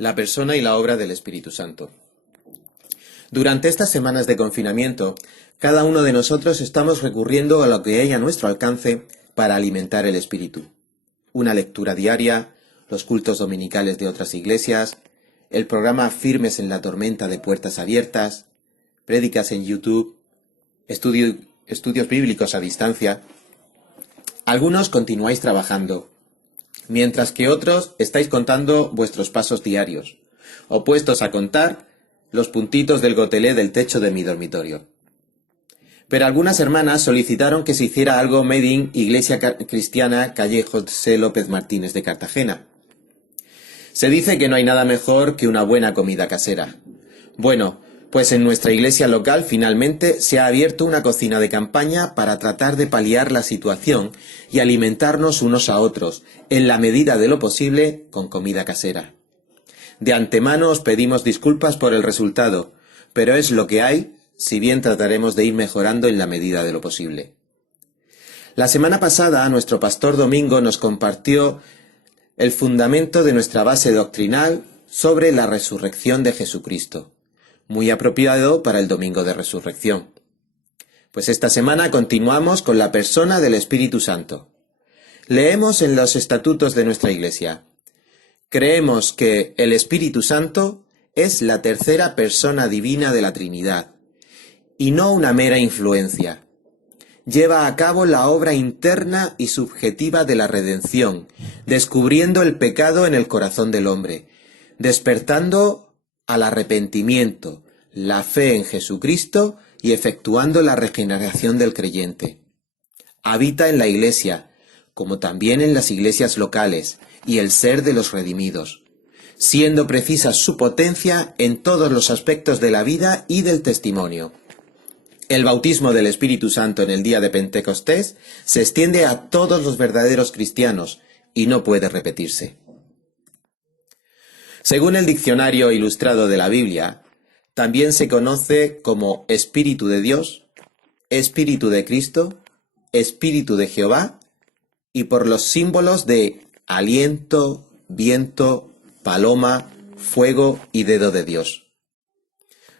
La persona y la obra del Espíritu Santo. Durante estas semanas de confinamiento, cada uno de nosotros estamos recurriendo a lo que hay a nuestro alcance para alimentar el espíritu. Una lectura diaria, los cultos dominicales de otras iglesias, el programa Firmes en la tormenta de puertas abiertas, prédicas en YouTube, estudios bíblicos a distancia. Algunos continuáis trabajando, mientras que otros estáis contando vuestros pasos diarios, o puestos a contar los puntitos del gotelé del techo de mi dormitorio. Pero algunas hermanas solicitaron que se hiciera algo made in Iglesia Cristiana Calle José López Martínez de Cartagena. Se dice que no hay nada mejor que una buena comida casera. Bueno, pues en nuestra iglesia local finalmente se ha abierto una cocina de campaña para tratar de paliar la situación y alimentarnos unos a otros, en la medida de lo posible, con comida casera. De antemano os pedimos disculpas por el resultado, pero es lo que hay, si bien trataremos de ir mejorando en la medida de lo posible. La semana pasada nuestro pastor Domingo nos compartió el fundamento de nuestra base doctrinal sobre la resurrección de Jesucristo, muy apropiado para el Domingo de Resurrección. Pues esta semana continuamos con la persona del Espíritu Santo. Leemos en los estatutos de nuestra Iglesia: creemos que el Espíritu Santo es la tercera persona divina de la Trinidad, y no una mera influencia. Lleva a cabo la obra interna y subjetiva de la redención, descubriendo el pecado en el corazón del hombre, despertando al arrepentimiento, la fe en Jesucristo y efectuando la regeneración del creyente. Habita en la Iglesia, como también en las iglesias locales, y el ser de los redimidos, siendo precisa su potencia en todos los aspectos de la vida y del testimonio. El bautismo del Espíritu Santo en el día de Pentecostés se extiende a todos los verdaderos cristianos y no puede repetirse. Según el Diccionario Ilustrado de la Biblia, también se conoce como Espíritu de Dios, Espíritu de Cristo, Espíritu de Jehová, y por los símbolos de aliento, viento, paloma, fuego y dedo de Dios.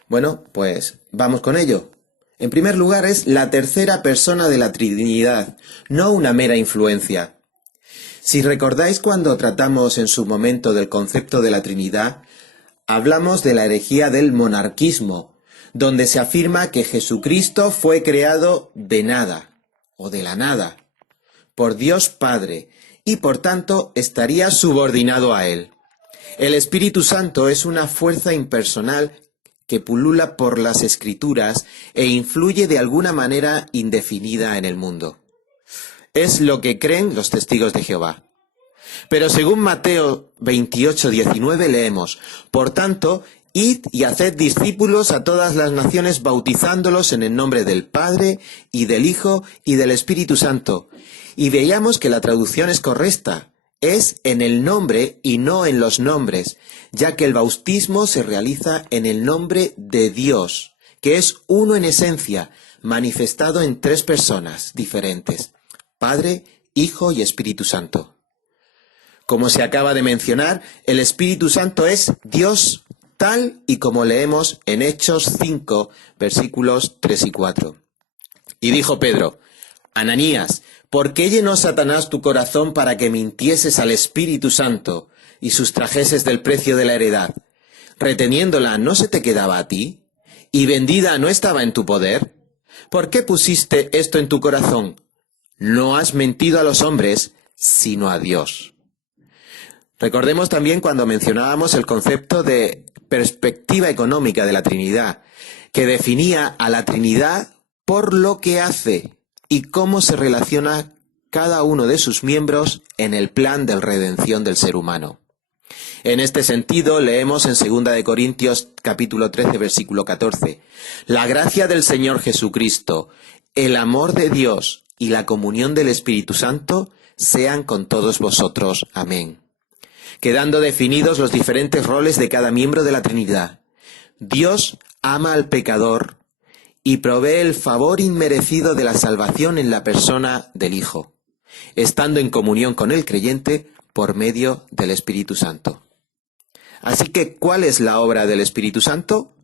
Bueno, pues vamos con ello. En primer lugar, es la tercera persona de la Trinidad, no una mera influencia. Si recordáis cuando tratamos en su momento del concepto de la Trinidad, hablamos de la herejía del monarquismo, donde se afirma que Jesucristo fue creado de nada, o de la nada, por Dios Padre, y por tanto estaría subordinado a Él. El Espíritu Santo es una fuerza impersonal que pulula por las Escrituras e influye de alguna manera indefinida en el mundo. Es lo que creen los testigos de Jehová. Pero según Mateo 28:19 leemos: por tanto, id y haced discípulos a todas las naciones, bautizándolos en el nombre del Padre, y del Hijo, y del Espíritu Santo. Y veíamos que la traducción es correcta. Es en el nombre y no en los nombres, ya que el bautismo se realiza en el nombre de Dios, que es uno en esencia, manifestado en tres personas diferentes: Padre, Hijo y Espíritu Santo. Como se acaba de mencionar, el Espíritu Santo es Dios tal y como leemos en Hechos 5, versículos 3 y 4. Y dijo Pedro: Ananías, ¿por qué llenó Satanás tu corazón para que mintieses al Espíritu Santo y sustrajeses del precio de la heredad? Reteniéndola, ¿no se te quedaba a ti? ¿Y vendida no estaba en tu poder? ¿Por qué pusiste esto en tu corazón? No has mentido a los hombres, sino a Dios. Recordemos también cuando mencionábamos el concepto de perspectiva económica de la Trinidad, que definía a la Trinidad por lo que hace y cómo se relaciona cada uno de sus miembros en el plan de redención del ser humano. En este sentido, leemos en 2 de Corintios capítulo 13, versículo 14: la gracia del Señor Jesucristo, el amor de Dios y la comunión del Espíritu Santo sean con todos vosotros. Amén. Quedando definidos los diferentes roles de cada miembro de la Trinidad. Dios ama al pecador y provee el favor inmerecido de la salvación en la persona del Hijo, estando en comunión con el creyente por medio del Espíritu Santo. Así que, ¿cuál es la obra del Espíritu Santo?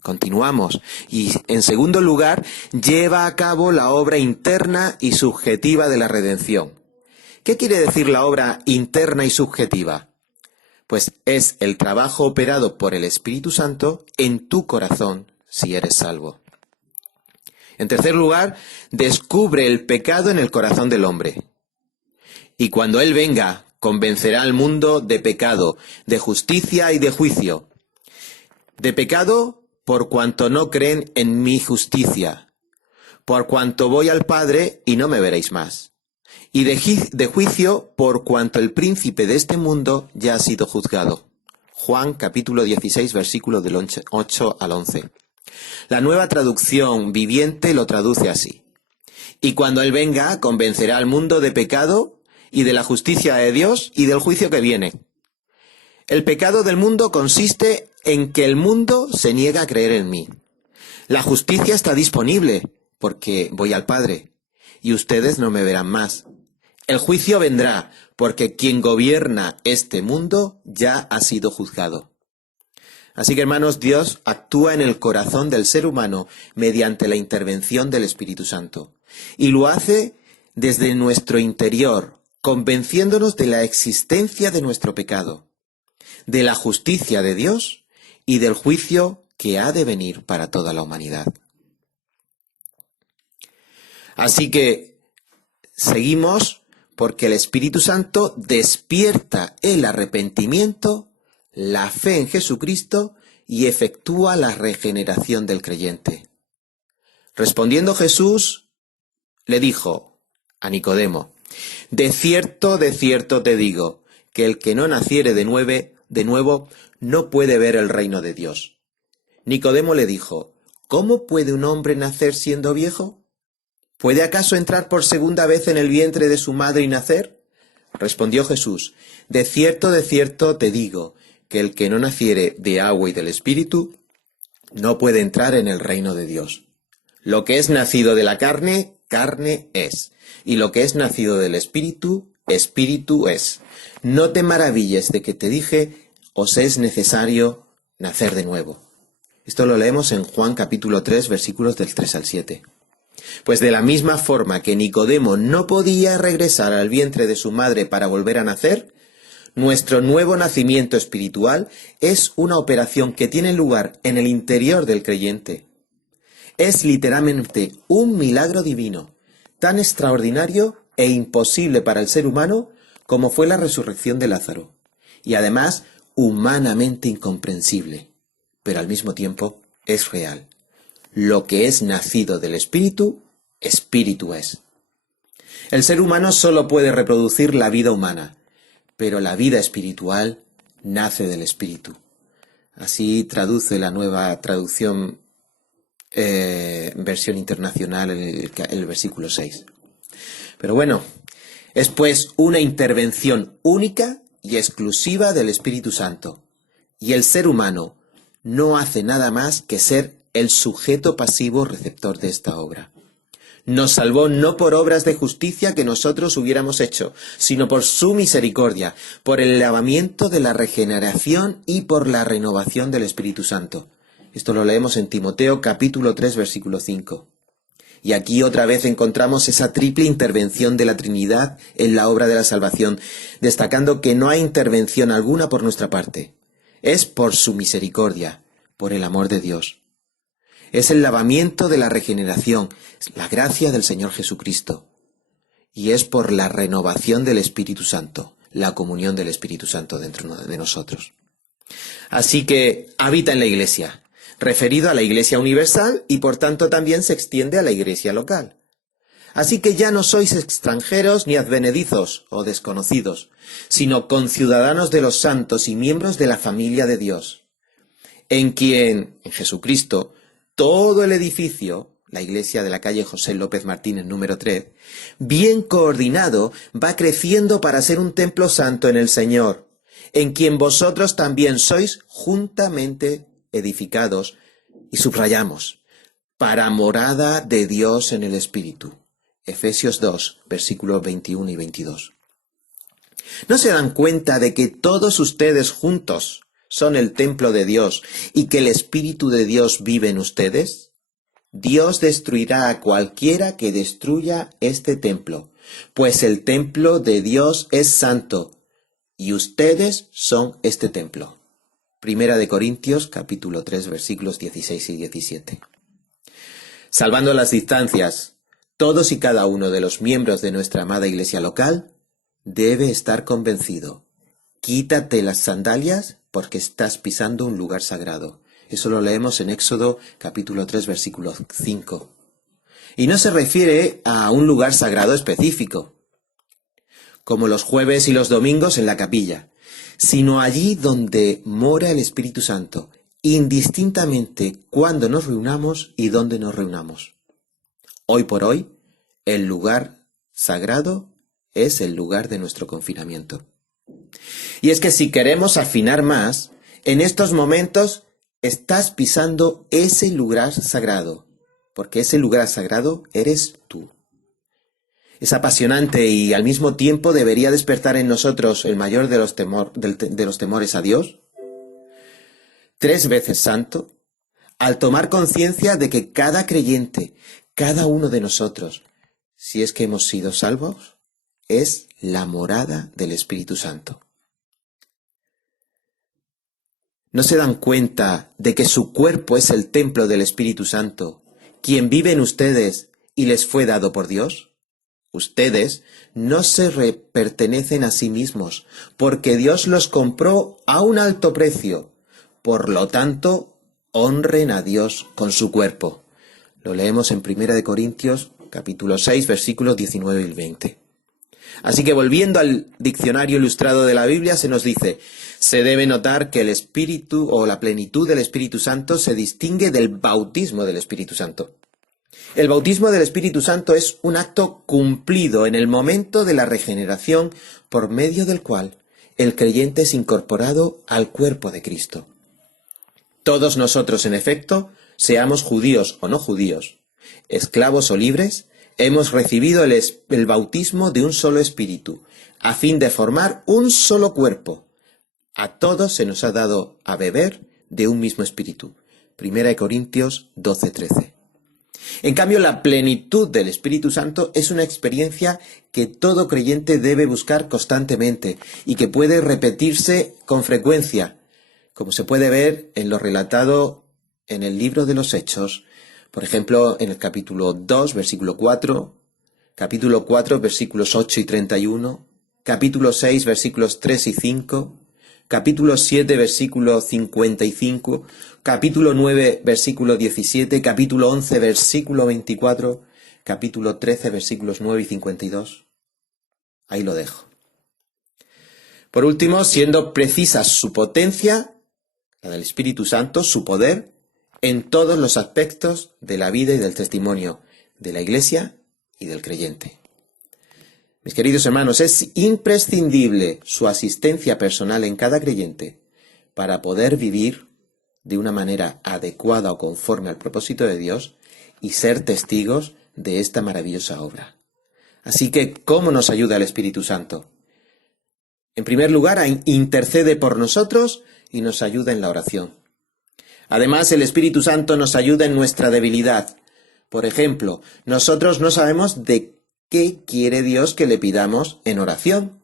Continuamos. Y, en segundo lugar, lleva a cabo la obra interna y subjetiva de la redención. ¿Qué quiere decir la obra interna y subjetiva? Pues es el trabajo operado por el Espíritu Santo en tu corazón si eres salvo. En tercer lugar, descubre el pecado en el corazón del hombre. Y cuando Él venga, convencerá al mundo de pecado, de justicia y de juicio. De pecado, por cuanto no creen en mi justicia, por cuanto voy al Padre y no me veréis más. Y de juicio, por cuanto el príncipe de este mundo ya ha sido juzgado. Juan capítulo 16, versículos del 8 al 11. La Nueva Traducción Viviente lo traduce así. Y cuando Él venga, convencerá al mundo de pecado y de la justicia de Dios y del juicio que viene. El pecado del mundo consiste en que el mundo se niega a creer en mí. La justicia está disponible, porque voy al Padre, y ustedes no me verán más. El juicio vendrá, porque quien gobierna este mundo ya ha sido juzgado. Así que, hermanos, Dios actúa en el corazón del ser humano mediante la intervención del Espíritu Santo. Y lo hace desde nuestro interior, convenciéndonos de la existencia de nuestro pecado, de la justicia de Dios y del juicio que ha de venir para toda la humanidad. Así que seguimos porque el Espíritu Santo despierta el arrepentimiento, la fe en Jesucristo y efectúa la regeneración del creyente. Respondiendo Jesús, le dijo a Nicodemo: de cierto te digo, que el que no naciere de nuevo no puede ver el reino de Dios. Nicodemo le dijo: ¿cómo puede un hombre nacer siendo viejo? ¿Puede acaso entrar por segunda vez en el vientre de su madre y nacer? Respondió Jesús: de cierto te digo, que el que no naciere de agua y del Espíritu no puede entrar en el reino de Dios. Lo que es nacido de la carne, carne es, y lo que es nacido del Espíritu, Espíritu es. No te maravilles de que te dije, os es necesario nacer de nuevo. Esto lo leemos en Juan capítulo 3, versículos del 3 al 7. Pues de la misma forma que Nicodemo no podía regresar al vientre de su madre para volver a nacer, nuestro nuevo nacimiento espiritual es una operación que tiene lugar en el interior del creyente. Es literalmente un milagro divino, tan extraordinario e imposible para el ser humano como fue la resurrección de Lázaro, y además humanamente incomprensible, pero al mismo tiempo es real. Lo que es nacido del Espíritu, Espíritu es. El ser humano solo puede reproducir la vida humana, pero la vida espiritual nace del Espíritu. Así traduce la Nueva Traducción Versión Internacional el versículo 6. Pero bueno, es pues una intervención única y exclusiva del Espíritu Santo. Y el ser humano no hace nada más que ser el sujeto pasivo receptor de esta obra. Nos salvó no por obras de justicia que nosotros hubiéramos hecho, sino por su misericordia, por el lavamiento de la regeneración y por la renovación del Espíritu Santo. Esto lo leemos en Timoteo capítulo 3, versículo 5. Y aquí otra vez encontramos esa triple intervención de la Trinidad en la obra de la salvación, destacando que no hay intervención alguna por nuestra parte. Es por su misericordia, por el amor de Dios. Es el lavamiento de la regeneración, la gracia del Señor Jesucristo. Y es por la renovación del Espíritu Santo, la comunión del Espíritu Santo dentro de nosotros. Así que habita en la Iglesia, referido a la Iglesia universal y por tanto también se extiende a la Iglesia local. Así que ya no sois extranjeros ni advenedizos o desconocidos, sino conciudadanos de los santos y miembros de la familia de Dios, en quien, en Jesucristo, todo el edificio, la iglesia de la calle José López Martínez número 3, bien coordinado, va creciendo para ser un templo santo en el Señor, en quien vosotros también sois juntamente edificados, y subrayamos, para morada de Dios en el Espíritu. Efesios 2, versículos 21 y 22. ¿No se dan cuenta de que todos ustedes juntos son el templo de Dios y que el Espíritu de Dios vive en ustedes? Dios destruirá a cualquiera que destruya este templo, pues el templo de Dios es santo, y ustedes son este templo. Primera de Corintios, capítulo 3, versículos 16 y 17. Salvando las distancias, todos y cada uno de los miembros de nuestra amada iglesia local debe estar convencido. Quítate las sandalias porque estás pisando un lugar sagrado. Eso lo leemos en Éxodo capítulo 3, versículo 5. Y no se refiere a un lugar sagrado específico, como los jueves y los domingos en la capilla, sino allí donde mora el Espíritu Santo, indistintamente cuándo nos reunamos y dónde nos reunamos. Hoy por hoy, el lugar sagrado es el lugar de nuestro confinamiento. Y es que si queremos afinar más, en estos momentos estás pisando ese lugar sagrado, porque ese lugar sagrado eres tú. Es apasionante y al mismo tiempo debería despertar en nosotros el mayor de los temores a Dios. 3 veces santo, al tomar conciencia de que cada creyente, cada uno de nosotros, si es que hemos sido salvos, es la morada del Espíritu Santo. ¿No se dan cuenta de que su cuerpo es el templo del Espíritu Santo, quien vive en ustedes y les fue dado por Dios? Ustedes no se pertenecen a sí mismos, porque Dios los compró a un alto precio. Por lo tanto, honren a Dios con su cuerpo. Lo leemos en 1 Corintios, capítulo 6, versículos 19 y 20. Así que volviendo al diccionario ilustrado de la Biblia, se nos dice: se debe notar que el Espíritu o la plenitud del Espíritu Santo se distingue del bautismo del Espíritu Santo. El bautismo del Espíritu Santo es un acto cumplido en el momento de la regeneración por medio del cual el creyente es incorporado al cuerpo de Cristo. Todos nosotros, en efecto, seamos judíos o no judíos, esclavos o libres, hemos recibido el bautismo de un solo espíritu, a fin de formar un solo cuerpo. A todos se nos ha dado a beber de un mismo espíritu. 1 Corintios 12:13. En cambio, la plenitud del Espíritu Santo es una experiencia que todo creyente debe buscar constantemente y que puede repetirse con frecuencia, como se puede ver en lo relatado en el libro de los Hechos, por ejemplo, en el capítulo 2, versículo 4, capítulo 4, versículos 8 y 31, capítulo 6, versículos 3 y 5, capítulo 7, versículo 55, capítulo 9, versículo 17, capítulo 11, versículo 24, capítulo 13, versículos 9 y 52. Ahí lo dejo. Por último, siendo precisa su potencia, la del Espíritu Santo, su poder, en todos los aspectos de la vida y del testimonio de la Iglesia y del creyente. Mis queridos hermanos, es imprescindible su asistencia personal en cada creyente para poder vivir de una manera adecuada o conforme al propósito de Dios y ser testigos de esta maravillosa obra. Así que, ¿cómo nos ayuda el Espíritu Santo? En primer lugar, intercede por nosotros y nos ayuda en la oración. Además, el Espíritu Santo nos ayuda en nuestra debilidad. Por ejemplo, nosotros no sabemos de qué quiere Dios que le pidamos en oración,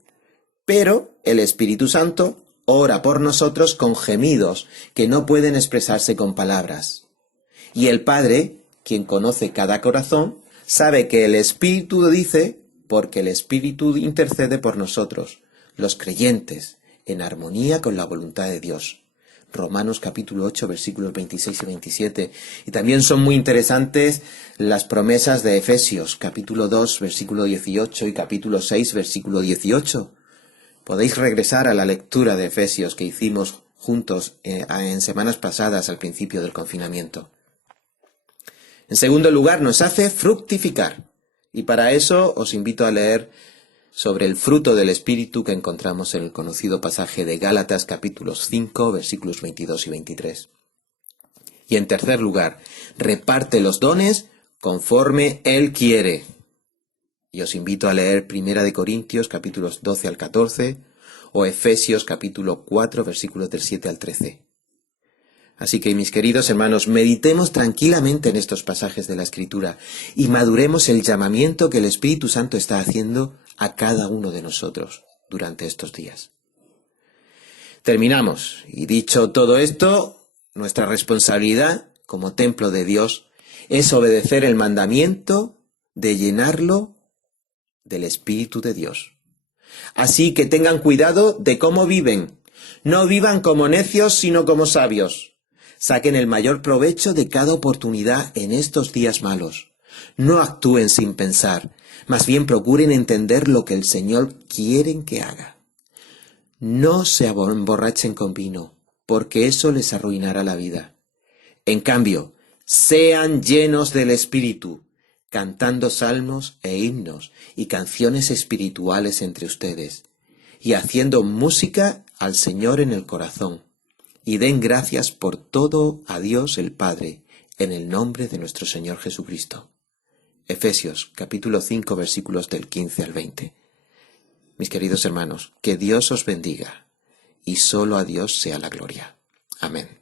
pero el Espíritu Santo ora por nosotros con gemidos que no pueden expresarse con palabras. Y el Padre, quien conoce cada corazón, sabe que el Espíritu dice porque el Espíritu intercede por nosotros, los creyentes, en armonía con la voluntad de Dios. Romanos capítulo 8, versículos 26 y 27. Y también son muy interesantes las promesas de Efesios, capítulo 2, versículo 18 y capítulo 6, versículo 18. Podéis regresar a la lectura de Efesios que hicimos juntos en semanas pasadas al principio del confinamiento. En segundo lugar, nos hace fructificar. Y para eso os invito a leer sobre el fruto del Espíritu que encontramos en el conocido pasaje de Gálatas capítulos 5, versículos 22 y 23. Y en tercer lugar, reparte los dones conforme Él quiere. Y os invito a leer 1 Corintios capítulos 12 al 14, o Efesios capítulo 4, versículos del 7 al 13. Así que, mis queridos hermanos, meditemos tranquilamente en estos pasajes de la Escritura y maduremos el llamamiento que el Espíritu Santo está haciendo a cada uno de nosotros durante estos días. Terminamos, y dicho todo esto, nuestra responsabilidad como templo de Dios es obedecer el mandamiento de llenarlo del Espíritu de Dios. Así que tengan cuidado de cómo viven. No vivan como necios, sino como sabios. Saquen el mayor provecho de cada oportunidad en estos días malos. No actúen sin pensar, más bien procuren entender lo que el Señor quiere que haga. No se emborrachen con vino, porque eso les arruinará la vida. En cambio, sean llenos del Espíritu, cantando salmos e himnos y canciones espirituales entre ustedes, y haciendo música al Señor en el corazón, y den gracias por todo a Dios el Padre, en el nombre de nuestro Señor Jesucristo. Efesios capítulo 5 versículos del 15 al 20. Mis queridos hermanos, que Dios os bendiga, y solo a Dios sea la gloria. Amén.